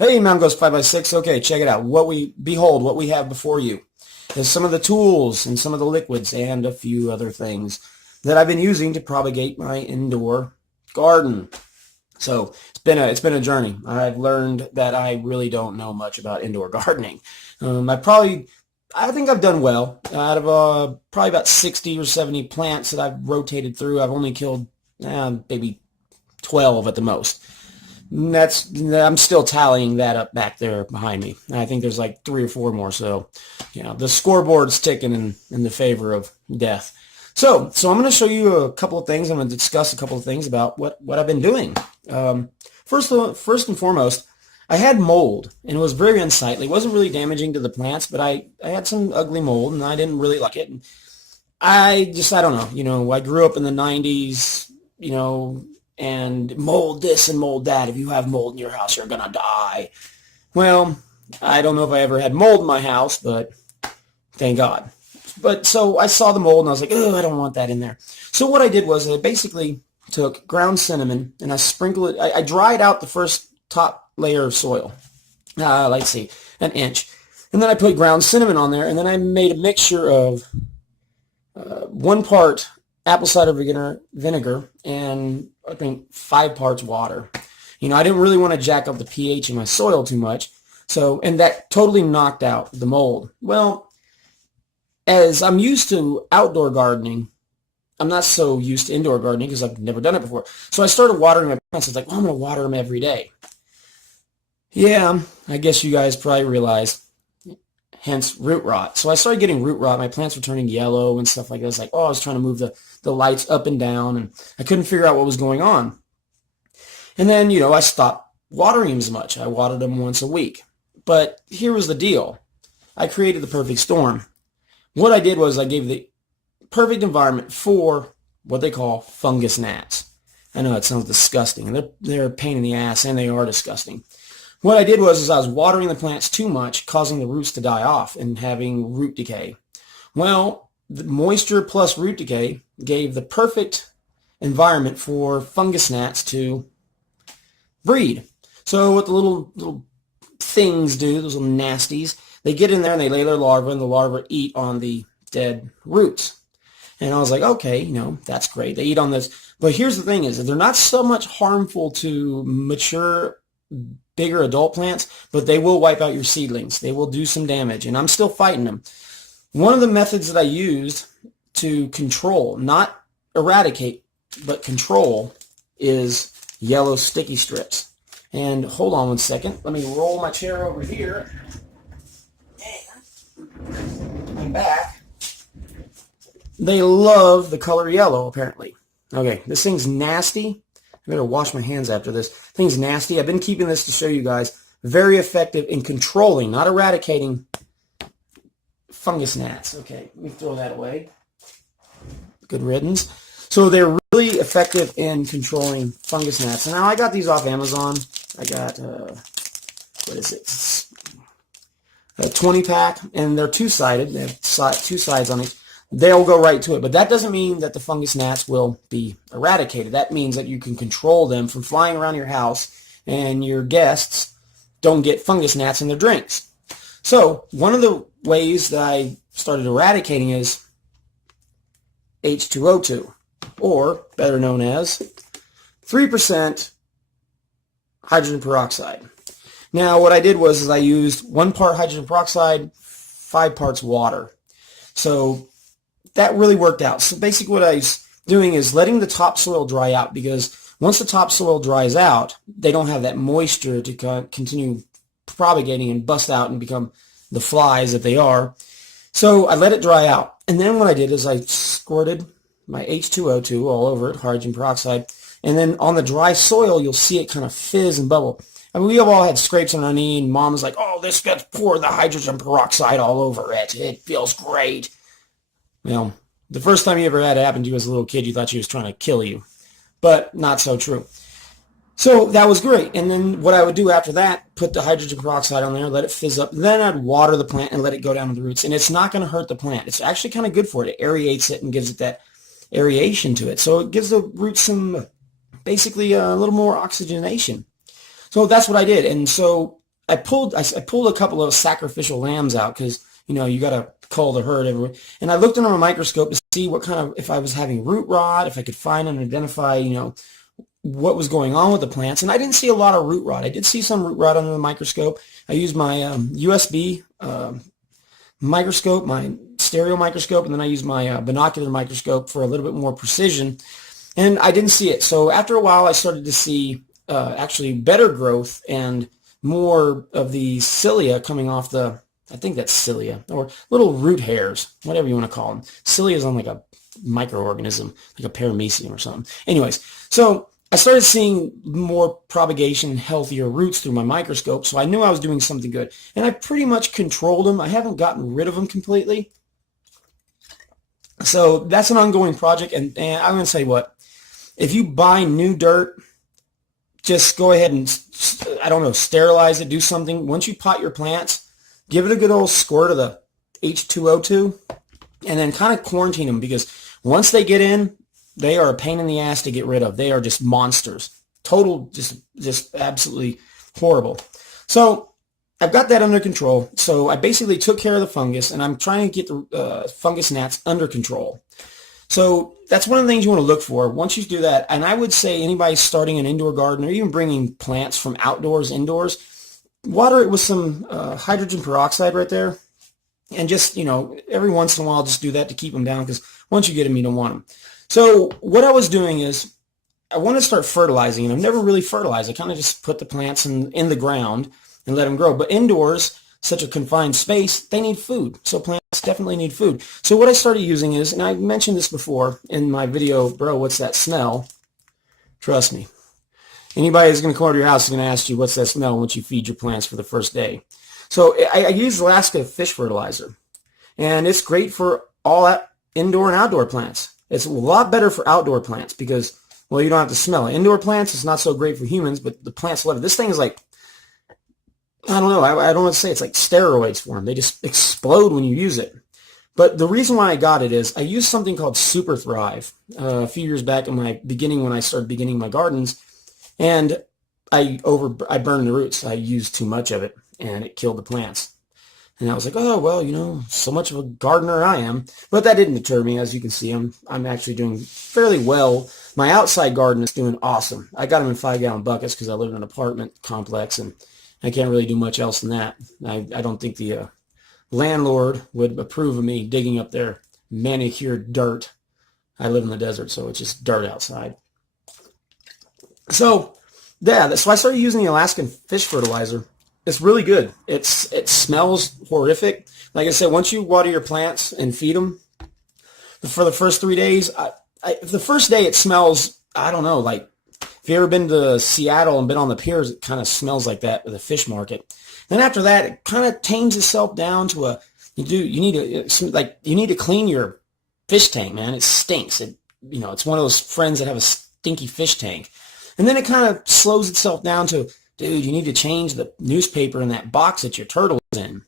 Hey, Mountain Ghost 5x6. Okay, check it out. Behold, what we have before you is some of the tools and some of the liquids and a few other things that I've been using to propagate my indoor garden. So it's been a journey. I've learned that I really don't know much about indoor gardening. I think I've done well. Out of probably about 60 or 70 plants that I've rotated through, I've only killed maybe 12 at the most. I'm still tallying that up back there behind me. I think there's like 3 or 4 more. So, the scoreboard's ticking in the favor of death. So I'm going to show you a couple of things. I'm going to discuss a couple of things about what I've been doing. First and foremost, I had mold, and it was very unsightly. It wasn't really damaging to the plants, but I had some ugly mold, and I didn't really like it. And I don't know. I grew up in the 90s, and mold this and mold that. If you have mold in your house, you're going to die. Well, I don't know if I ever had mold in my house, but thank God. But so I saw the mold and I was like, oh, I don't want that in there. So what I did was I basically took ground cinnamon and I sprinkled it. I dried out the first top layer of soil, let's see, an inch. And then I put ground cinnamon on there, and then I made a mixture of 1 part apple cider vinegar and I think 5 parts water. I didn't really want to jack up the pH in my soil too much. And that totally knocked out the mold. Well, as I'm used to outdoor gardening, I'm not so used to indoor gardening because I've never done it before. So I started watering my plants. I was like, I'm going to water them every day. Yeah, I guess you guys probably realize, hence root rot. So I started getting root rot. My plants were turning yellow and stuff like that. It's like, I was trying to move the lights up and down, and I couldn't figure out what was going on. And then, I stopped watering them as much. I watered them once a week. But here was the deal. I created the perfect storm. What I did was I gave the perfect environment for what they call fungus gnats. I know it sounds disgusting, and they're a pain in the ass, and they are disgusting. What I did was I was watering the plants too much, causing the roots to die off and having root decay. Well, the moisture plus root decay gave the perfect environment for fungus gnats to breed. So what the little things do, those little nasties, they get in there and they lay their larvae, and the larvae eat on the dead roots. And I was like, okay, that's great. They eat on this. But here's the thing is, they're not so much harmful to mature, bigger adult plants, but they will wipe out your seedlings. They will do some damage, and I'm still fighting them. One of the methods that I used to control, not eradicate, but control, is yellow sticky strips. And hold on one second. Let me roll my chair over here. I'm back. They love the color yellow, apparently. Okay, this thing's nasty. I better wash my hands after this. Thing's nasty. I've been keeping this to show you guys. Very effective in controlling, not eradicating, fungus gnats. Okay, let me throw that away. Good riddance. So they're really effective in controlling fungus gnats. And now I got these off Amazon. I got, what is it? A 20-pack, and they're two-sided. They have 2 sides on it. They'll go right to it. But that doesn't mean that the fungus gnats will be eradicated. That means that you can control them from flying around your house, and your guests don't get fungus gnats in their drinks. So one of the ways that I started eradicating is H2O2, or better known as 3% hydrogen peroxide. Now, what I did was I used 1 part hydrogen peroxide, 5 parts water. So that really worked out. So basically what I was doing is letting the topsoil dry out, because once the topsoil dries out, they don't have that moisture to continue propagating and bust out and become the flies that they are. So I let it dry out. And then what I did is I squirted my H2O2 all over it, hydrogen peroxide, and then on the dry soil, you'll see it kind of fizz and bubble. I mean, we have all had scrapes on our knee, and Mom's like, oh, this gets pour the hydrogen peroxide all over it. It feels great. Well, the first time you ever had it happen to you as a little kid, you thought she was trying to kill you. But not so true. So that was great. And then what I would do after that, put the hydrogen peroxide on there, let it fizz up. Then I'd water the plant and let it go down to the roots. And it's not going to hurt the plant. It's actually kind of good for it. It aerates it and gives it that aeration to it. So it gives the roots some, basically a little more oxygenation. So that's what I did. And so pulled a couple of sacrificial lambs out because, you know, you got to cull the herd everywhere. And I looked under my microscope to see what kind of, if I was having root rot, if I could find and identify, you know, what was going on with the plants. And I didn't see a lot of root rot. I did see some root rot under the microscope. I used my USB microscope, my stereo microscope, and then I used my binocular microscope for a little bit more precision. And I didn't see it. So after a while, I started to see actually better growth and more of the cilia coming off the, I think that's cilia, or little root hairs, whatever you want to call them. Cilia is on like a microorganism, like a paramecium or something. Anyways, so I started seeing more propagation, healthier roots through my microscope, so I knew I was doing something good. And I pretty much controlled them. I haven't gotten rid of them completely. So that's an ongoing project, and I'm going to say what, if you buy new dirt, just go ahead and, I don't know, sterilize it, do something. Once you pot your plants, give it a good old squirt of the H2O2, and then kind of quarantine them, because once they get in, they are a pain in the ass to get rid of. They are just monsters. Total, just absolutely horrible. So I've got that under control. So I basically took care of the fungus, and I'm trying to get the fungus gnats under control. So that's one of the things you want to look for. Once you do that, and I would say anybody starting an indoor garden or even bringing plants from outdoors indoors, water it with some hydrogen peroxide right there. And just, you know, every once in a while, just do that to keep them down, because once you get them, you don't want them. So what I was doing is I want to start fertilizing, and I've never really fertilized. I kind of just put the plants in the ground and let them grow. But indoors, such a confined space, they need food. So plants definitely need food. So what I started using is, and I mentioned this before in my video, bro, what's that smell? Trust me. Anybody who's going to come over to your house is going to ask you, what's that smell once you feed your plants for the first day? So I use Alaska fish fertilizer, and it's great for all indoor and outdoor plants. It's a lot better for outdoor plants because, well, you don't have to smell it. Indoor plants, it's not so great for humans, but the plants love it. This thing is like, I don't know, I don't want to say it's like steroids for them. They just explode when you use it. But the reason why I got it is I used something called Super Thrive a few years back in my beginning when I started beginning my gardens, and I burned the roots. I used too much of it, and it killed the plants. And I was like, oh, well, you know, so much of a gardener I am. But that didn't deter me. As you can see, I'm actually doing fairly well. My outside garden is doing awesome. I got them in 5-gallon buckets because I live in an apartment complex, and I can't really do much else than that. I don't think the landlord would approve of me digging up their manicured dirt. I live in the desert, so it's just dirt outside. So, yeah, so I started using the Alaskan fish fertilizer. It's really good. It smells horrific. Like I said, once you water your plants and feed them, for the first 3 days, the first day it smells, I don't know, like if you ever been to Seattle and been on the piers, it kind of smells like that with the fish market. Then after that, it kind of tames itself down to you need to clean your fish tank, man. It stinks. It's one of those friends that have a stinky fish tank. And then it kind of slows itself down to, dude, you need to change the newspaper in that box that your turtle is in.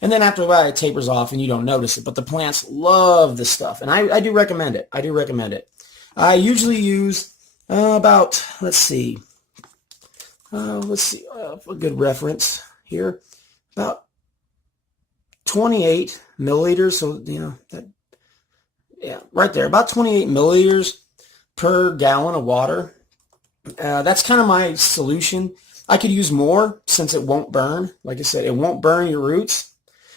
And then after a while, it tapers off and you don't notice it. But the plants love this stuff. And I do recommend it. I do recommend it. I usually use about, let's see, a good reference here, about 28 milliliters. So, right there, about 28 milliliters per gallon of water. That's kind of my solution. I could use more since it won't burn. Like I said, it won't burn your roots.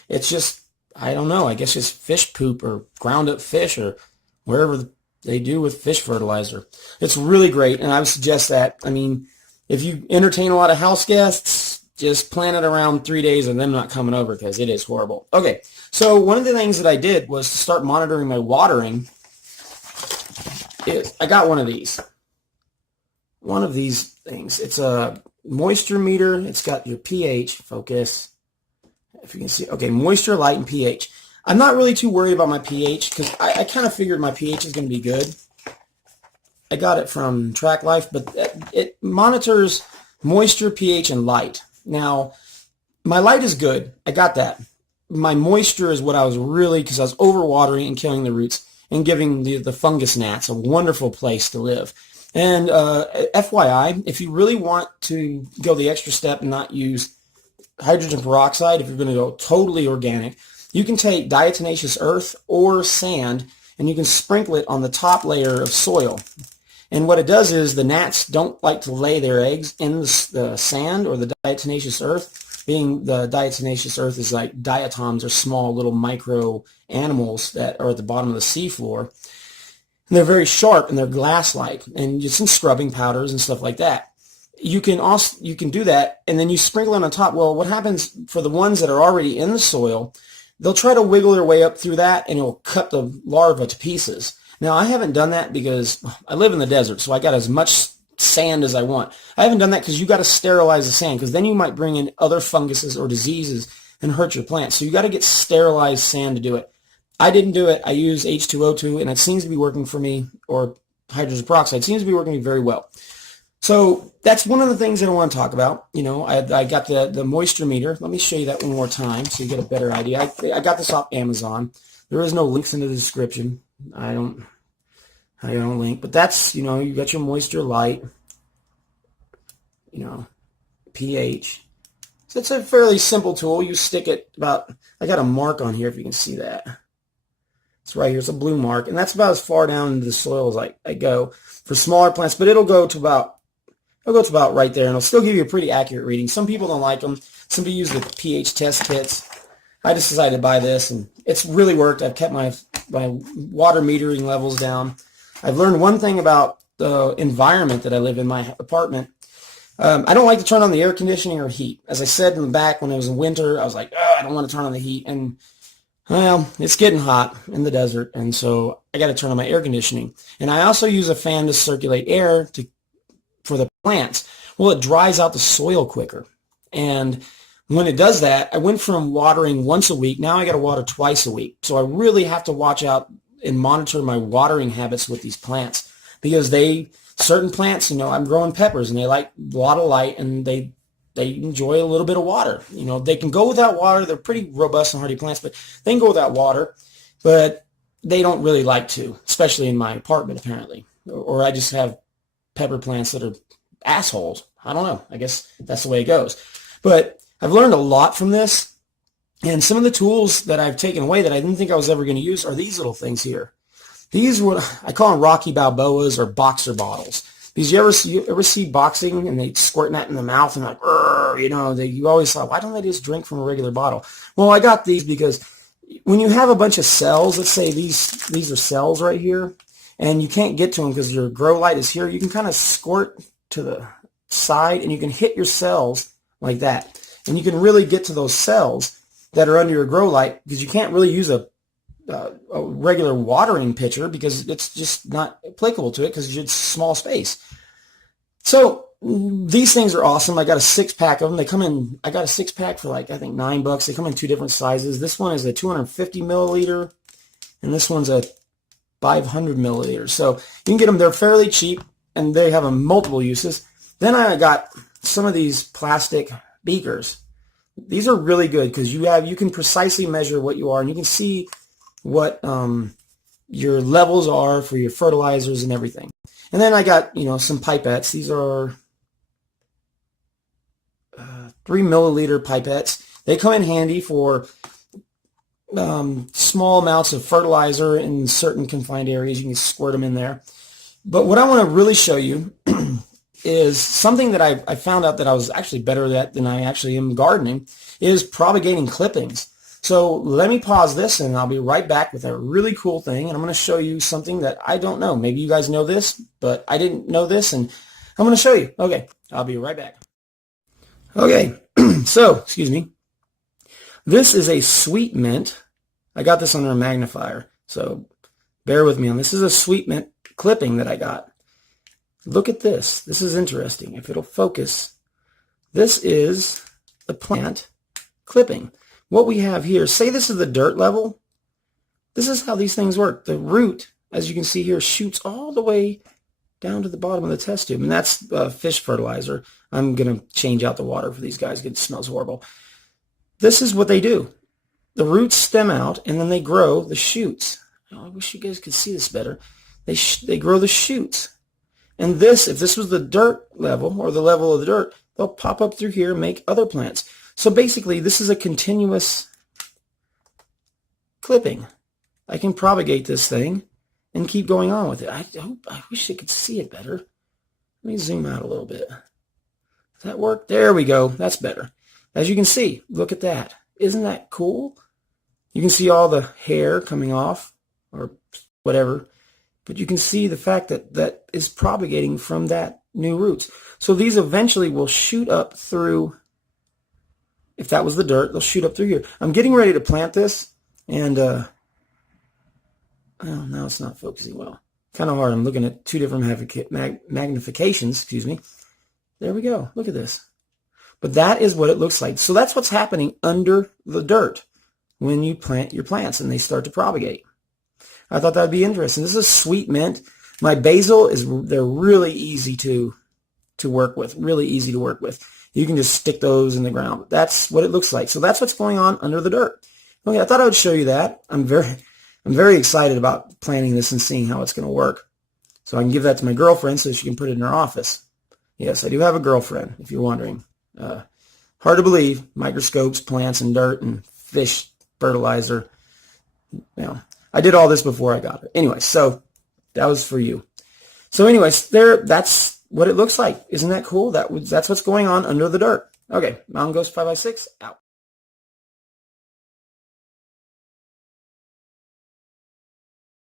It's just, I don't know, I guess it's fish poop or ground up fish or wherever they do with fish fertilizer. It's really great, and I would suggest that. I mean, if you entertain a lot of house guests, just plan it around 3 days of them not coming over because it is horrible. Okay, so one of the things that I did was to start monitoring my watering. I got one of these. One of these things. It's a moisture meter. It's got your pH, focus, if you can see. Okay, moisture, light, and pH. I'm not really too worried about my pH because I kind of figured my pH is going to be good. I got it from Track Life, but it monitors moisture, pH, and light. Now, my light is good. I got that. My moisture is what I was really, because I was overwatering and killing the roots and giving the fungus gnats a wonderful place to live. And FYI, if you really want to go the extra step and not use hydrogen peroxide, if you're going to go totally organic, you can take diatomaceous earth or sand and you can sprinkle it on the top layer of soil. And what it does is the gnats don't like to lay their eggs in the sand or the diatomaceous earth, being the diatomaceous earth is like diatoms, or small little micro animals that are at the bottom of the seafloor. And they're very sharp and they're glass-like, and it's in scrubbing powders and stuff like that. You can do that, and then you sprinkle it on top. Well, what happens for the ones that are already in the soil, they'll try to wiggle their way up through that, and it'll cut the larva to pieces. Now, I haven't done that because I live in the desert, so I got as much sand as I want. I haven't done that because you got to sterilize the sand, because then you might bring in other funguses or diseases and hurt your plants. So you got to get sterilized sand to do it. I didn't do it. I use H2O2, and it seems to be working for me, or hydrogen peroxide seems to be working very well. So that's one of the things that I want to talk about. You know, I got the moisture meter. Let me show you that one more time so you get a better idea. I got this off Amazon. There is no links in the description. I don't link, but that's, you know, you got your moisture light, you know, pH. So it's a fairly simple tool. You stick it about, I got a mark on here if you can see that. It's right here. It's a blue mark, and that's about as far down into the soil as I go for smaller plants, but it'll go to about right there, and it'll still give you a pretty accurate reading. Some people don't like them. Some people use the pH test kits. I just decided to buy this, and it's really worked. I've kept my water metering levels down. I've learned one thing about the environment that I live in, my apartment. I don't like to turn on the air conditioning or heat. As I said in the back, when it was in winter, I was like, oh, I don't want to turn on the heat. And, well, it's getting hot in the desert, and so I got to turn on my air conditioning. And I also use a fan to circulate air for the plants. Well, it dries out the soil quicker. And when it does that, I went from watering once a week. Now I got to water twice a week. So I really have to watch out and monitor my watering habits with these plants, because certain plants, you know, I'm growing peppers and they like a lot of light, and they enjoy a little bit of water. You know, they can go without water. They're pretty robust and hardy plants, but they can go without water, but they don't really like to, especially in my apartment apparently. Or I just have pepper plants that are assholes. I don't know. I guess that's the way it goes. But I've learned a lot from this, and some of the tools that I've taken away that I didn't think I was ever going to use are these little things here. These I call them Rocky Balboas or boxer bottles. Because you ever see boxing and they squirting that in the mouth and like, you know, you always thought, why don't they just drink from a regular bottle? Well, I got these because when you have a bunch of cells, let's say these are cells right here, and you can't get to them because your grow light is here, you can kind of squirt to the side and you can hit your cells like that. And you can really get to those cells that are under your grow light, because you can't really use a regular watering pitcher because it's just not applicable to it because it's small space. So these things are awesome. I got a 6-pack of them. They come in, I got a 6-pack for like, I think $9. They come in 2 different sizes. This one is a 250 milliliter and this one's a 500 milliliters. So you can get them. They're fairly cheap and they have multiple uses. Then I got some of these plastic beakers. These are really good because you can precisely measure what you are, and you can see what your levels are for your fertilizers and everything. And then I got, you know, some pipettes. These are 3 milliliter pipettes. They come in handy for small amounts of fertilizer in certain confined areas. You can squirt them in there. But what I want to really show you is something that I found out that I was actually better at than I actually am gardening, is propagating clippings. So let me pause this and I'll be right back with a really cool thing, and I'm going to show you something that I don't know. Maybe you guys know this, but I didn't know this, and I'm going to show you. Okay, I'll be right back. Okay, so, excuse me. This is a sweet mint. I got this under a magnifier, so bear with me on this. This is a sweet mint clipping that I got. Look at this. This is interesting. If it'll focus, this is the plant clipping. What we have here, say this is the dirt level. This is how these things work. The root, as you can see here, shoots all the way down to the bottom of the test tube, and that's fish fertilizer. I'm going to change out the water for these guys. It smells horrible. This is what they do. The roots stem out, and then they grow the shoots. Oh, I wish you guys could see this better. They grow the shoots. And this, if this was the dirt level or the level of the dirt, they'll pop up through here and make other plants. So basically, this is a continuous clipping. I can propagate this thing and keep going on with it. I wish I could see it better. Let me zoom out a little bit. Does that work? There we go. That's better. As you can see, look at that. Isn't that cool? You can see all the hair coming off or whatever, but you can see the fact that that is propagating from that new roots. So these eventually will shoot up through, if that was the dirt, they'll shoot up through here. I'm getting ready to plant this, and oh, now it's not focusing well. Kind of hard. I'm looking at two different magnifications, excuse me. There we go. Look at this. But that is what it looks like. So that's what's happening under the dirt when you plant your plants and they start to propagate. I thought that would be interesting. This is sweet mint. My basil they're really easy to work with. Really easy to work with. You can just stick those in the ground. That's what it looks like. So that's what's going on under the dirt. Okay, I thought I would show you that. I'm very excited about planting this and seeing how it's going to work. So I can give that to my girlfriend so she can put it in her office. Yes, I do have a girlfriend, if you're wondering. Hard to believe. Microscopes, plants, and dirt, and fish fertilizer. You know, I did all this before I got her. Anyway, so that was for you. So anyways, that's what it looks like. Isn't that cool? That's what's going on under the dirt. Okay, Mountain Ghost 5x6 out.